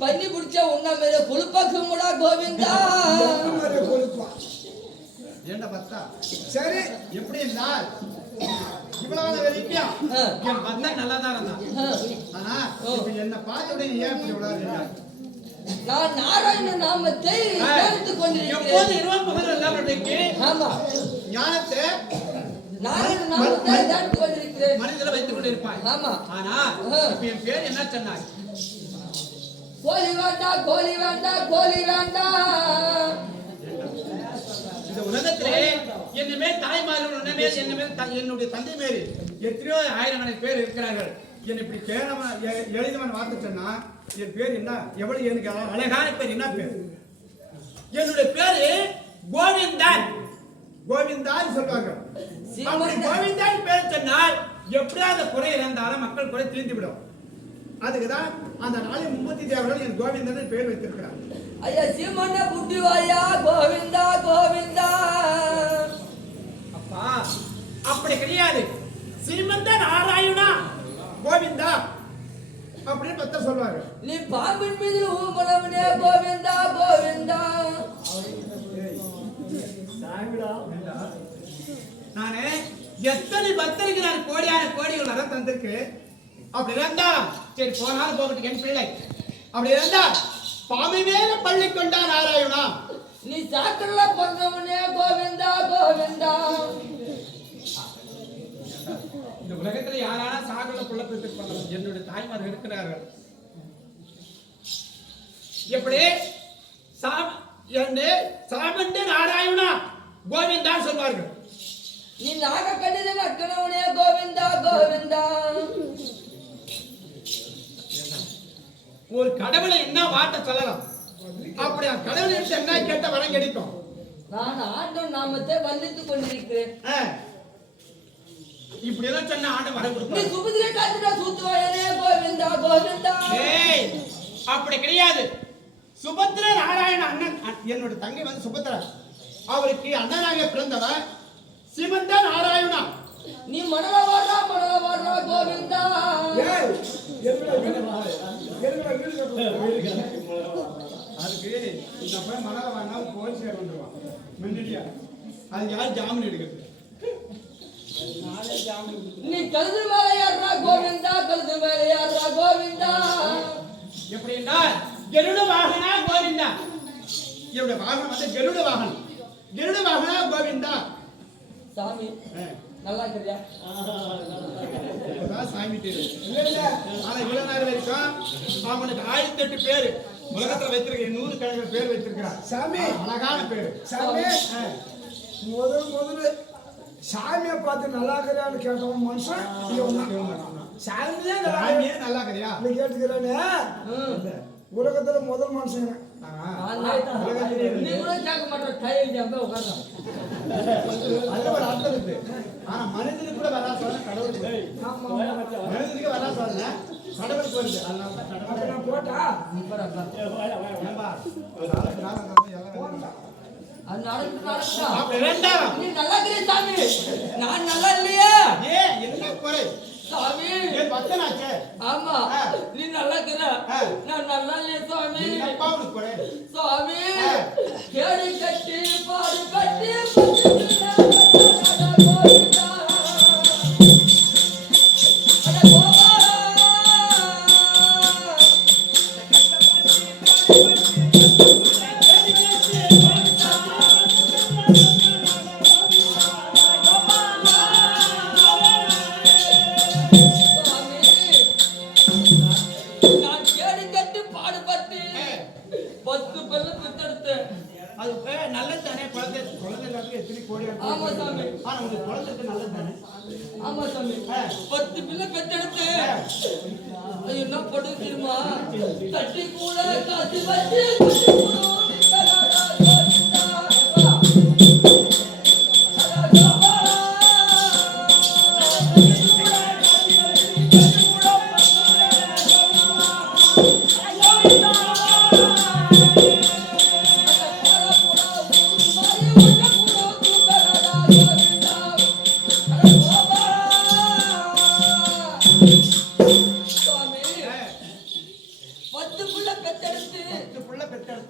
பண்ணி குடிச்சா உன்ன மேல குளிப்பாக்கும்டா கோவிந்தா. ஏண்டா பத்தா சரி எப்படி இருந்தால் இவ்வளவு வரைக்கும் என் பத்தா நல்லா தான் இருந்தான். ஆனா இப்ப என்ன பார்த்த உடனே ஏன் இப்படி இவ்வளவு நான் நாராயண நாமத்தை எடுத்துக் கொண்டிருக்கிறேன். ஆமா ஞானத்தை நாராயண நாமத்தை எடுத்துக் கொண்டிருக்கிறேன். மனதில் வைத்துக் கொண்டிருப்பாய். ஆமா ஆனா இப்ப என் பேர் என்ன சொன்னாய்? கோலி வேண்டா கோலி வேண்டா கோலி வேண்டா. இந்த உலகத்திலே என்னமே தாய்மார்கள் என்னுடைய தந்தை மேல் எத்தனையோ ஆயிரக்கணக்கான பேர் இருக்கிறார்கள். என்ன இப்படி எழுதவன் வார்த்தை சொன்னா என் பேர் என்ன எவ்வளவு எனக்கு அழகான பேர் என்ன பேர்? என்னுடைய பேரு கோவிந்தான். கோவிந்தான் சொல்லுவாங்க. கோவிந்தான் பேர் சொன்னால் எப்படியாவது குறை இருந்தாலும் மக்கள் குறை தீர்ந்துவிடும். அதுக்குதான் அந்த நாளில் 30 தேவர்கள் என் கோவிந்தன் பேர் வைத்திருக்கிறார். ஐயா சீமண்ண புட்டிவாயா கோவிந்தா கோவிந்தா. அப்பா அப்படி கிடையாது. ஸ்ரீமந்த நாராயணா கோவிந்தா அப்படின்னு பத்த சொல்வாங்க. நீ பாம்பின் மீது ஊம்பனவனே கோவிந்தா கோவிந்தா. எத்தனை பக்தருக்கு நான் கோடியான கோடிகள் வரம் தந்திருக்கு. அப்படி இருந்தா சரி போனாலும் போகட்டும் என் பிள்ளை. அப்படி இருந்தா பாம்பு மேல பள்ளி கொண்டா நாராயணா. நீ சாக்கல்ல பிறந்தவனே கோவிந்தா கோவிந்தா. இந்த உலகத்துல யாரான சாகல புள்ள பெற்று என்னுடைய தாய்மார்கள் இருக்கிறார்கள். எப்படி சாமண்டே நாராயணா கோவிந்தா சொல்வார்கள். நீ நாக கடித நக்கனவனே கோவிந்தா கோவிந்தா. ஒரு கடவுளை என்ன வார்த்தை சொல்லலாம்? அப்படி கடவுளை என்ன கேட்ட வரம் கிடைக்கும். நான் ஆண்டவன் நாமத்தை வர்ணித்துக் கொண்டிருக்கிறேன். இப்படி எல்லாம் சொன்ன ஆண்டு வரம் நீ கொடுப்பார். சுபதிரை காத்துட்டா சூத்துவாயனே கோவிந்தா கோவிந்தா. ஏய் அப்படி கிடையாது. சுபத்ரா நாராயண அண்ணன் என்னோட தங்கை வந்து சுபத்ரா. அவருக்கு அண்ணனாக பிறந்தவர் சிமந்த நாராயணா. நீ மணல வாடுறா கோவிந்தா. அதுக்கு இந்த போய் மணல வாங்கினா போலீஸ் வந்துருவான் மெண்டியா. அது யார் ஜாமீன் எடுக்கிறது? நீ கழுது மேல ஏறா கோவிந்தா கழுது மேல ஏறா கோவிந்தா. எப்படின்னா கருட வாகனா கோவிந்தா. இவருடைய வாகனம் வந்து கருட வாகனம். கருட வாகனா கோவிந்தா. சாமி நல்லா இருக்கறியா? சாமி தெரியும். ஆனா இவ்வளவு நேரம் வரைக்கும் அவனுக்கு 1008 பேரு உலகத்துல வைத்திருக்க 100 கணக்கில் பேர் வச்சிருக்கிறான். சாமி அழகான பேரு. சாமி முதல்ல சாமியை பார்த்து நல்லா இருக்கிறான்னு கேட்டவன் மனுஷன் சாமியே நல்லா கிடையா கேட்டுக்கிறானே. உலகத்துல முதல் மனுஷன் நீ கூட கேட்க மாட்டேன். கையில் உட்காந்து அது ஒரு அர்த்தம் இருக்கு. ஆனா மனிதனுக்கு கூட வரா சொல்ல கடவுளுக்கு. மனிதனுக்கு வரா சொல்ல கடவுளுக்கு வருது. அதனால போட்டா அது நடக்குதா? அப்படி வேண்டாம். நீ நல்லா இருக்கிற சாமி, நான் நல்லா இல்லையா? என்ன குறை சாமி என் பக்தனாச்சே. ஆமா நீ நல்லா இருக்கிற, நான் நல்லா இல்லையா சாமி? என்னப்பா உனக்கு குறை? சாமி கேடு கட்டி பாடு கட்டி ஆமா சாமி 10 பிள்ளை பெத்தெடுத்து என்ன படு தெரியுமா? தட்டி கூட காசு வச்சு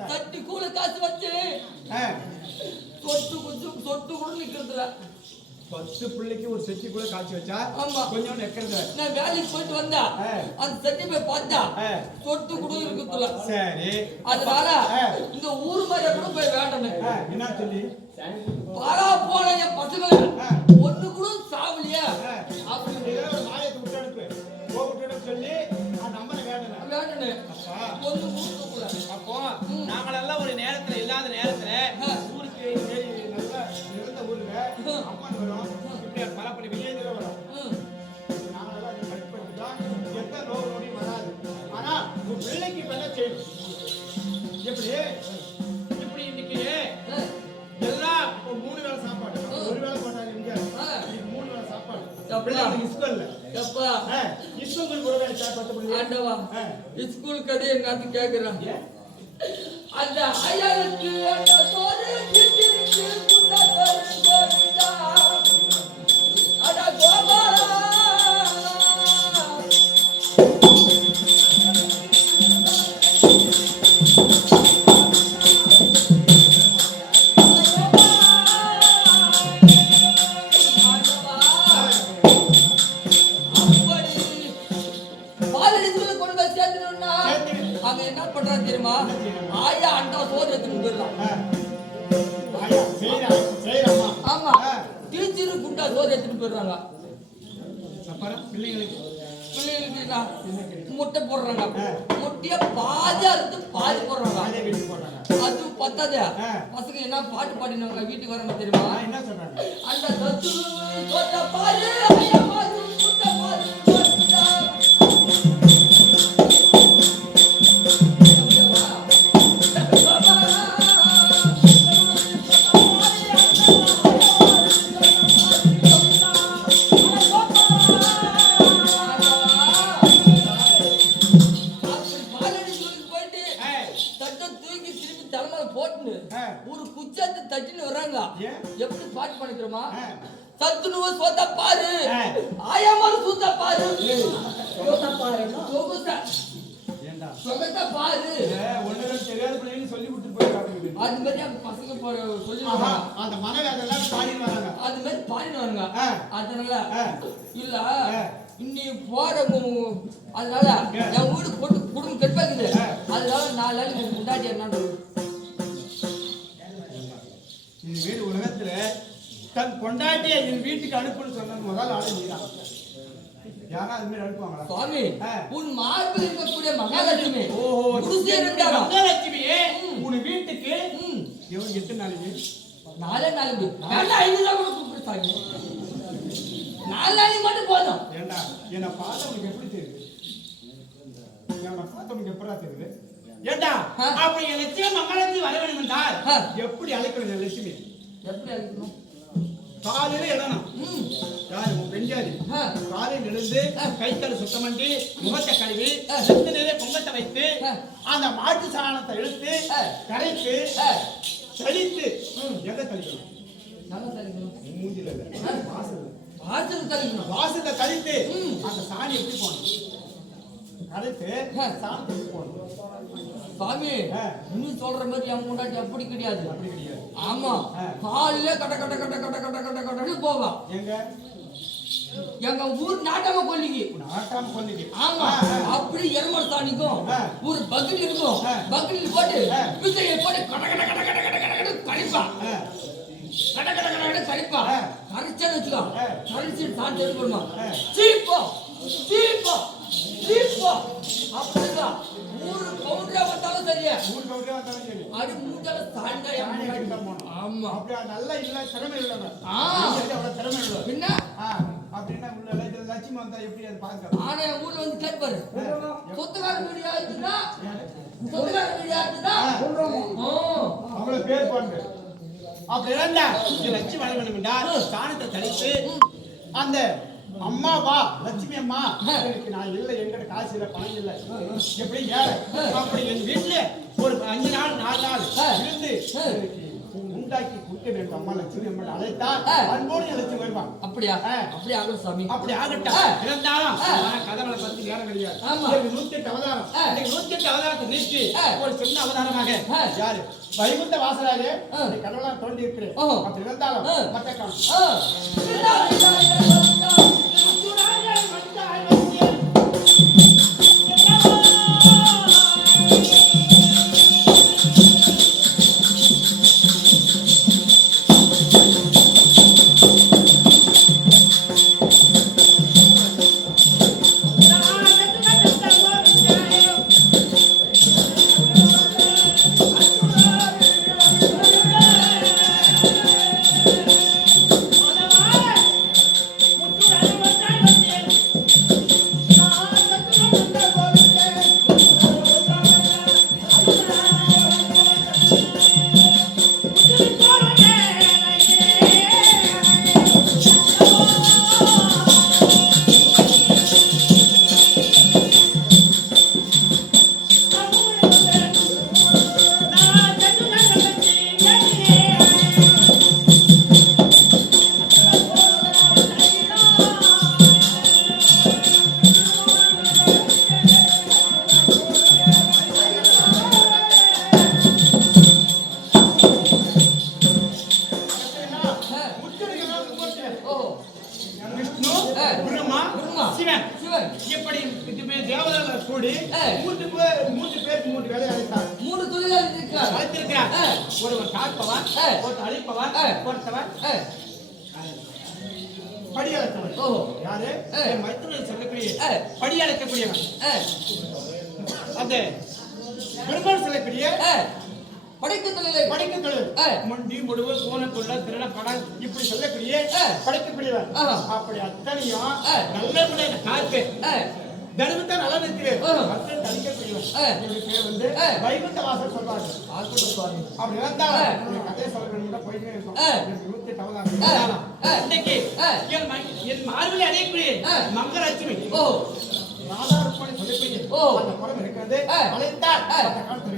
தட்டி கூட காசு வச்சு சொட்டு கூட நிக்கிறதுல 10 பிள்ளைக்கு ஒரு செட்டி கூட காய்ச்சி வச்சா ஆமா கொஞ்சம் நெக்கிறது. நான் வேலைக்கு போயிட்டு வந்தா அந்த செட்டி போய் பார்த்தா சொட்டு கூட இருக்குதுல. சரி அதனால இந்த ஊர் மாதிரி கூட போய் வேண்டணும். என்ன சொல்லி பாரா போன என் பசங்க ஒண்ணு கூட சாவலியா அப்படி ஒரு மாயத்தை விட்டு அனுப்பு போகட்டுன்னு சொல்லி அந்த அம்மனை வேண்டணும் வேண்டணும். ஒண்ணு கூட அப்போ நாங்களெல்லாம் ஒரு நேரத்துல இல்லாத நேரத்துல ஊருக்கு நல்லா இருந்த ஊர்ல அம்மன் வரும். இப்படி பலப்படி விஜயத்துல வரும். நாங்களெல்லாம் கட்டுப்படுத்திட்டோம். எந்த நோய் நொடி வராது. ஆனா உன் பிள்ளைக்கு வேலை செய்யணும். எப்படி இப்படி இன்னைக்கு எல்லாம் 3 வேளை சாப்பாடு. ஒரு வேளை போட்டாங்க இங்க 3 வேளை சாப்பாடு. ஸ்கூல்ல எப்பா ஸ்கூல் ஒரு வேளை சாப்பாடு. ஆண்டவா ஸ்கூல் கதையை நான் கேக்குறேன். அந்த அயலுக்கு அந்த சோறு கிட்டிருக்கு குண்டா கோவிந்தா அட கோபாலா ஆண்டவா ஆமா டீச்சர் குண்டா சோறு எடுத்துட்டு போயிடுறாங்க. அப்புறம் பிள்ளைங்களுக்கு முட்டை போடுறாங்க. முட்டைய பாதி அறுத்து பாதி போடுறாங்க. அது பத்தாது. பசங்க என்ன பாட்டு பாடினாங்க வீட்டுக்கு வராங்க தெரியுமா? என்ன சொல்றாங்க? அந்த தத்து சொட்ட பாரு ஐயா பாரு முட்டை பாரு ஒரு குச்சாத்து தட்டின்னு வர்றாங்க. எப்படி பாட்டு பண்ணிக்கிறோமா? சத்துணுவ சோத்த பாரு ஆயாமாரு சூத்த பாரு சோத்த பாரு சொகத்த பாரு ஒண்ணு தெரியாத பிள்ளைங்க சொல்லி கொடுத்து போயிடுறாங்க. அது மாதிரி அந்த பசங்க சொல்லி அந்த மனதை அதெல்லாம் பாடின்னு வராங்க. அது மாதிரி பாடின்னு வராங்க. அதனால இல்ல இன்னி போற அதனால என் வீடு போட்டு குடும்பம் கெட்பாக்குது. அதனால 4 நாளைக்கு முன்னாடி என்ன இந்த வீடு உலகத்துல தன் கொண்டாட்டிய என் வீட்டுக்கு அனுப்புன்னு சொன்ன முதல் ஆளு நீதான். யாரா அது மாதிரி அனுப்புவாங்களா? சுவாமி உன் மார்பில் இருக்கக்கூடிய மகாலட்சுமி. ஓஹோ மகாலட்சுமியே உன் வீட்டுக்கு எவ்வளவு 8 நாளைக்கு 4 நாளைக்கு 5 ரூபா கூட கொடுத்துருக்காங்க. 4 நாளைக்கு மட்டும் போதும். ஏண்டா என்ன பார்த்தா உனக்கு எப்படி தெரியுது? என்ன பார்த்தா உனக்கு எப்படா தெரியுது? ஏண்டா அப்படி என் லட்சுமி மகாலட்சுமி வர வேண்டும் என்றால் எப்படி அழைக்கணும்? என் லட்சுமி எப்படி அழைக்கணும்? காலையில எழணும். யாரு உன் பெண்ஜாதி காலையில் எழுந்து கைத்தல் சுத்தம் பண்ணி முகத்தை கழுவி நெத்திலே பொங்கத்தை வைத்து அந்த மாட்டு சாணத்தை எடுத்து கரைத்து தெளித்து எங்க தெளிக்கணும்? மூஞ்சில வாசல்ல தெளித்து அந்த சாணி எப்படி போகணும்? கரைத்து சாணத்தை எப்படி போகணும்? சாமி இன்னும் சொல்ற மாதிரி என் முன்னாடி அப்படி கிடையாது. ஆமா காலையில கட்ட கட்ட கட்ட கட்ட கட்ட கட்ட கட்டன்னு போவா. எங்க ஊர் நாட்டாம கொல்லிக்கு. ஆமா அப்படி எருமர் சாணிக்கும் ஒரு பக்கெட் இருக்கும். பக்கெட்டில் போட்டு வித்தையை போட்டு கட கட கட கட கட கட கழிப்பா. கட கட கட கட கழிப்பா. கரைச்சான்னு வச்சுக்கோ. கரைச்சி சாணி எடுத்து போடுமா. சீப்போ சீப்போ சீப்போ அப்படிதான் ஊரு கவுண்டரா வந்தாலும் சரியா. அது மூட்டால தாண்டா ஆமா அப்படியே நல்லா இல்ல திறமை உள்ளவங்க. திறமை உள்ள பின்ன அப்படின்னா உள்ள லட்சுமி வந்தா எப்படி அது பாக்க? ஆனா ஊர்ல வந்து கேட்பாரு சொத்துக்கார வீடியோ ஆயிடுச்சுன்னா அவங்கள பேர் பாருங்க. அப்படி இருந்தா லட்சுமி வர வேண்டும் என்றால் ஸ்தானத்தை தரித்து அந்த அம்மா வா லட்சுமி அம்மா எனக்கு நான் இல்லை என்கிட்ட காசு இல்லை பணம் இல்லை எப்படி ஏற அப்படி என் வீட்டுல ஒரு 5 நாள் 4 நாள் இருந்து உண்டாக்கி கொடுக்க வேண்டும். அம்மா லட்சுமி அம்மா அழைத்தா அன்போடு லட்சுமி வருவாங்க. அப்படியா? அப்படி ஆகட்டும் சாமி. அப்படி ஆகட்டும். இருந்தாலும் கதவுகளை பத்தி நேரம் கிடையாது. 108 அவதாரம் 108 அவதாரத்தை நீக்கி ஒரு சின்ன அவதாரமாக யாரு வைகுண்ட வாசலாக கடவுளா தோண்டி இருக்கிறேன். அப்படி இருந்தாலும் மற்ற படியளத்தவன். ஓஹோ. யாரு? என் மைத்துனன் சொல்லக்கூடிய படியளக்கக்கூடியவன். அந்த பெருமாள் சொல்லக்கூடிய படைக்கும் தொழிலை படைக்கும் தொழில். முண்டி முடுவு கோணத்துள்ள திருட படம் இப்படி சொல்லக்கூடிய படைக்கக்கூடியவன். அப்படி அத்தனையும் நல்ல முறையில காத்து தர்மத்தை நல்லா நிற்கிறேன் மக்கள் தணிக்கக்கூடியவன். பேர் வந்து வைகுண்ட வாசல் சொல்றாங்க. அப்படி இருந்தா கதையை சொல்ல வேண்டிய போயிட்டே இருக்கும். 108 இன்னைக்கு என் மார்பில் அடையக்கூடிய மங்கலட்சுமி ராதாருப்பணி சொல்லக்கூடிய அந்த புறம் இருக்கிறது. அழைத்தார் அந்த காலத்தில்